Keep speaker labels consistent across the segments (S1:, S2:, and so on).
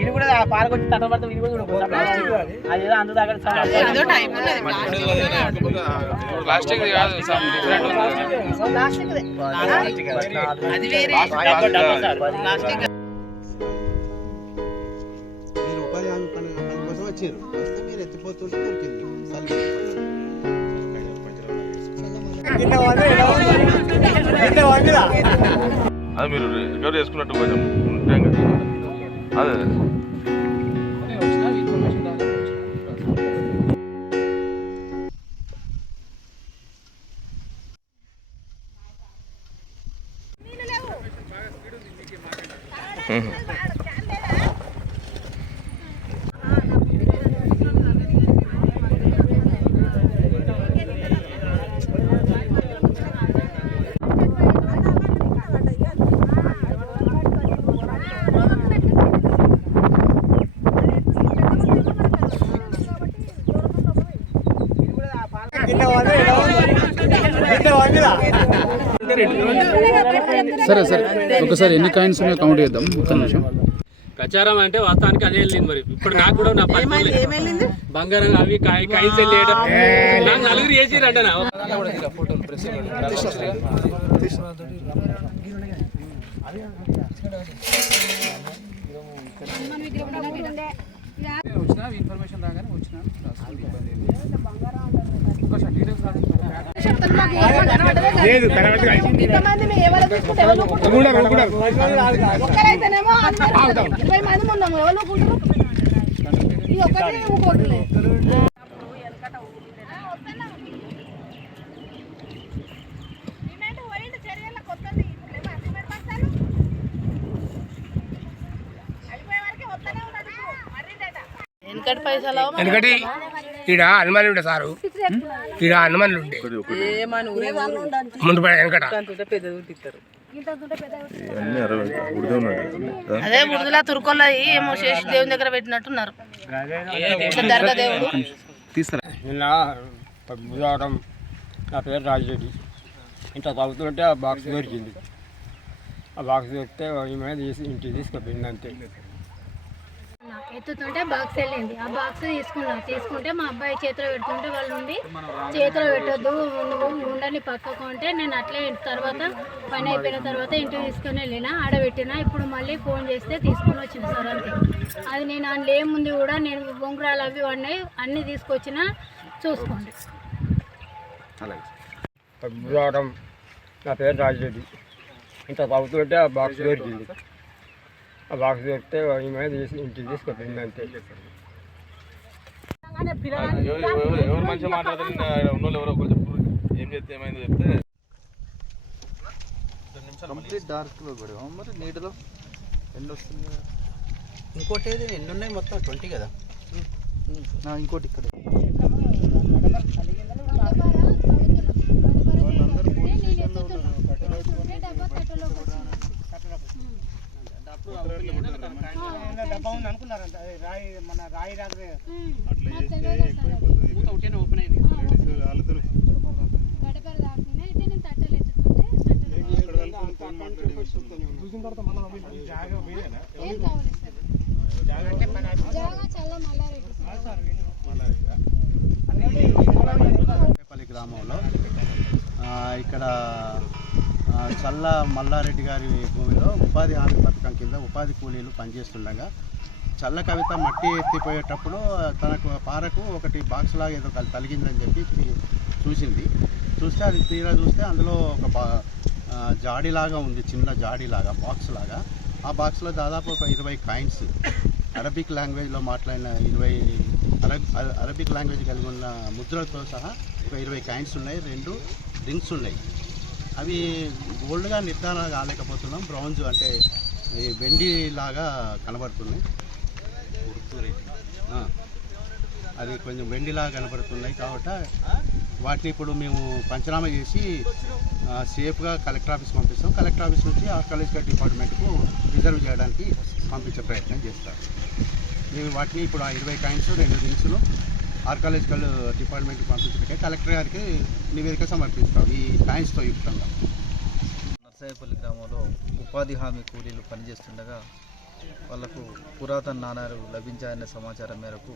S1: ఇది కూడా ఆ పారకు వచ్చి తట పడితే ఇది కూడా
S2: ఏదో
S3: ప్లాస్టిక్ కాదు.
S2: అది వేరే. ప్లాస్టిక్
S4: మీరు ఉపాధి హామీ పని పని కోసం వచ్చారు వస్తే మీరు ఎత్తిపోతుంటే దొరికింది.
S5: అది మీరు రికవర్ చేసుకున్నట్టు కొంచెం ఉంటాం కదా. అదే.
S6: సరే సరే. ఒకసారి ఎన్ని కాయిన్స్ ఉన్నాయో కౌంట్ చేద్దాం. ఒక్క నిమిషం.
S7: ప్రచారం అంటే వాస్తవానికి అదే వెళ్ళింది మరి. ఇప్పుడు నాకు కూడా నా పని
S2: ఏమైంది?
S7: బంగారం అవి కాయ కాయిన్స్ వెళ్ళేయడం నాకు నలుగురు చేసి రంటనా ఇన్ఫర్మేషన్ రాగానే వచ్చిన
S8: ఎవరు తీసుకుంటే ఎవరు ఊరుకుంటారు? ఒక్కరైతేనేమో ఇరవై మంది ఉన్నాము ఎవరు ఊరుకుంటారు? ఈ ఒక్కటే
S1: ఎందుకంటే ఈడ హనుమాన్ ఉండే సారు ఈడ ఉండే
S2: ఏమని ఊరు
S1: ముందు పడ వెనకట.
S2: అదే బురదలా తురుకోళ్ళ ఏమో చేసి దేవుని దగ్గర పెట్టినట్టున్నారు. ఇట్లా దర్గా దేవుడు.
S7: నిన్న బుధవారం నా పేరు రాజరెడ్డి. ఇంత చదువుతుంటే ఆ బాక్స్ దొరికింది. ఆ బాక్స్ దొరికితే ఈమె తీసి ఇంటికి తీసుకుపోయింది అంతే.
S8: ఎత్తుతుంటే బాక్స్ వెళ్ళింది. ఆ బాక్స్ తీసుకున్నా. తీసుకుంటే మా అబ్బాయి చేతిలో పెడుతుంటే వాళ్ళు ఉండి చేతిలో పెట్టొద్దు నువ్వు ఉండని పక్కకు అంటే నేను అట్లే తర్వాత పని అయిపోయిన తర్వాత ఇంటికి తీసుకొని వెళ్ళిన ఆడబెట్టిన. ఇప్పుడు మళ్ళీ ఫోన్ చేస్తే తీసుకొని వచ్చిన సార్ అంతే. అది నేను అందులో ఏముంది కూడా నేను బొంగురాలు అవి ఉన్నాయి అన్నీ తీసుకొచ్చిన చూసుకోండి.
S7: నా పేరు రాజరెడ్డి. ఇంత చదువుతుంటే ఆ బాక్స్ దొరికింది ఆ బాక్స్ దొరికితే ఈమె తీసి ఇంటికి తీసుకుపోయింది అంతే.
S5: ఎవరు మంచిగా మాట్లాడుతుంది ఉన్న ఎవరో ఒకరు చెప్పు. ఏం చెప్తే ఏమైందో చెప్తే.
S4: కంప్లీట్ డార్క్లో కూడా. మరి నీటిలో ఎండ వస్తుంది కదా.
S1: ఇంకోటి ఏది? ఎన్ని ఉన్నాయి? మొత్తం ట్వంటీ కదా.
S4: నా ఇంకోటి ఇక్కడ.
S1: డబ్బా ఉంది అనుకున్నారు రాయి మన రాయి రాత్రి
S4: పల్లి గ్రామంలో ఆ, ఇక్కడ చల్ల మల్లారెడ్డి గారి భూమిలో ఉపాధి హామీ పథకం కింద ఉపాధి కూలీలు పనిచేస్తుండగా చల్ల కవిత మట్టి ఎత్తిపోయేటప్పుడు తనకు పారకు ఒకటి బాక్స్ లాగా ఏదో తలిగిందని చెప్పి చూసింది. చూస్తే అది తీరా చూస్తే అందులో ఒక బా జాడీలాగా ఉంది చిన్న జాడీలాగా బాక్స్ లాగా. ఆ బాక్స్లో దాదాపు ఒక ఇరవై కాయిన్స్ అరబిక్ లాంగ్వేజ్లో మాట్లాడిన ఇరవై అరబ్ అరబిక్ లాంగ్వేజ్ కలిగి ఉన్న ముద్రలతో సహా ఒక ఇరవై కాయిన్స్ ఉన్నాయి రెండు రింగ్స్ ఉన్నాయి. అవి గోల్డ్గా నిర్ధారణ కాలేకపోతున్నాం. బ్రౌన్స్ అంటే వెండి లాగా కనబడుతున్నాయి. అది కొంచెం వెండిలాగా కనబడుతున్నాయి కాబట్టి వాటిని ఇప్పుడు మేము పంచనామా చేసి సేఫ్గా కలెక్టర్ ఆఫీస్ పంపిస్తాం. కలెక్టర్ ఆఫీస్ నుంచి ఆర్కాలజికల్ డిపార్ట్మెంట్కు రిజర్వ్ చేయడానికి పంపించే ప్రయత్నం చేస్తారు. మేము వాటిని ఇప్పుడు ఆ ఇరవై కాయిన్స్ రెండు రింగ్స్లు ఆర్కాలజికల్ డిపార్ట్మెంట్కి పంపించడానికి కలెక్టర్ గారికి నివేదిక సమర్పిస్తాం. ఈ కాయిన్స్తో యుక్తంగా.
S9: నర్సాయపల్లి గ్రామంలో ఉపాధి హామీ కూలీలు పనిచేస్తుండగా వాళ్ళకు పురాతన నాణాలు లభించాయన్న సమాచారం మేరకు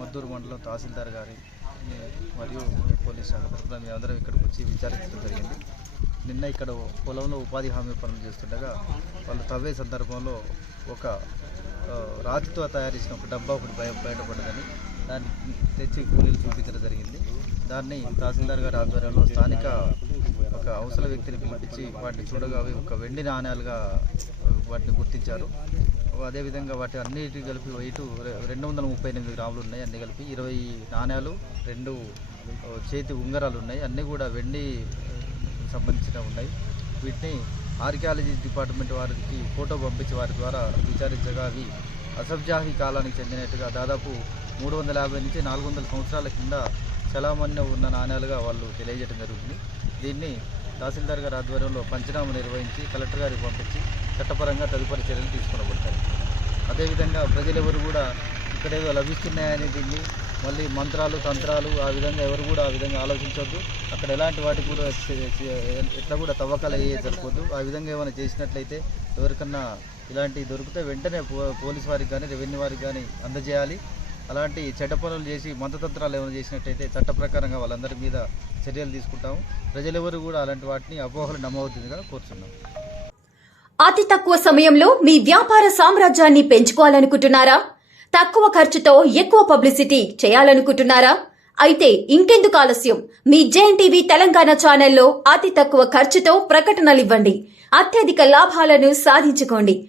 S9: మద్దూరు మండలం తహసీల్దార్ గారి మరియు పోలీస్ శాఖ తరఫున మేమందరం ఇక్కడికి వచ్చి విచారించడం జరిగింది. నిన్న ఇక్కడ పొలంలో ఉపాధి హామీ పనులు చేస్తుండగా వాళ్ళు తవ్వే సందర్భంలో ఒక రాతితో తయారు చేసిన ఒక డబ్బా ఒకటి బయ బయటపడ్డదని దాన్ని తెచ్చి కూలీలు చూపించడం జరిగింది. దాన్ని తహసీల్దార్ గారి ఆధ్వర్యంలో స్థానిక ఒక అవసర వ్యక్తిని పిలిపించి వాటిని చూడగా అవి ఒక వెండి నాణ్యాలుగా వాటిని గుర్తించారు. అదేవిధంగా వాటి అన్నిటి కలిపి వెయిట్ రెండు వందల ముప్పై ఎనిమిది గ్రాములు ఉన్నాయి అన్ని కలిపి. ఇరవై నాణ్యాలు రెండు చేతి ఉంగరాలు ఉన్నాయి. అన్నీ కూడా వెండి సంబంధించిన ఉన్నాయి. వీటిని ఆర్కియాలజీ డిపార్ట్మెంట్ వారికి ఫోటో పంపించి వారి ద్వారా విచారించగా అవి అసబ్జాహీ కాలానికి చెందినట్టుగా దాదాపు మూడు వందల యాభై నుంచి నాలుగు వందల సంవత్సరాల కింద చలామణ్య ఉన్న నాణ్యాలుగా వాళ్ళు తెలియజేయడం జరుగుతుంది. దీన్ని తహసీల్దార్ గారి ఆధ్వర్యంలో పంచనామా నిర్వహించి కలెక్టర్ గారికి పంపించి చట్టపరంగా తదుపరి చర్యలు తీసుకునబడతాయి. అదేవిధంగా ప్రజలెవరు కూడా ఇక్కడేదో లభిస్తున్నాయని దీన్ని మళ్ళీ మంత్రాలు తంత్రాలు ఆ విధంగా ఎవరు కూడా ఆ విధంగా ఆలోచించవద్దు అక్కడ ఎలాంటి వాటికి కూడా ఎట్లా కూడా తవ్వకాలు అయ్యే జరగవద్దు ఆ విధంగా ఏమైనా చేసినట్లయితే ఎవరికన్నా ఇలాంటివి దొరికితే వెంటనే పో- పోలీస్ వారికి కానీ రెవెన్యూ వారికి కానీ అందజేయాలి. అలాంటి చెడ్డ పనులు చేసి మంత్రతంత్రాలు ఏమైనా చేసినట్టయితే చట్ట ప్రకారంగా వాళ్ళందరి మీద చర్యలు తీసుకుంటాము. ప్రజలెవరు కూడా అలాంటి వాటిని అపోహలు నమ్మవద్దుగా కోరుతున్నాం
S10: అతి తక్కువ సమయంలో మీ వ్యాపార సామ్రాజ్యాన్ని పెంచుకోవాలనుకుంటున్నారా? తక్కువ ఖర్చుతో ఎక్కువ పబ్లిసిటీ చేయాలనుకుంటున్నారా? అయితే ఇంకెందుకు ఆలస్యం. మీ జేఎన్ టీవీ తెలంగాణ ఛానల్లో అతి తక్కువ ఖర్చుతో ప్రకటనలు ఇవ్వండి. అత్యధిక లాభాలను సాధించుకోండి.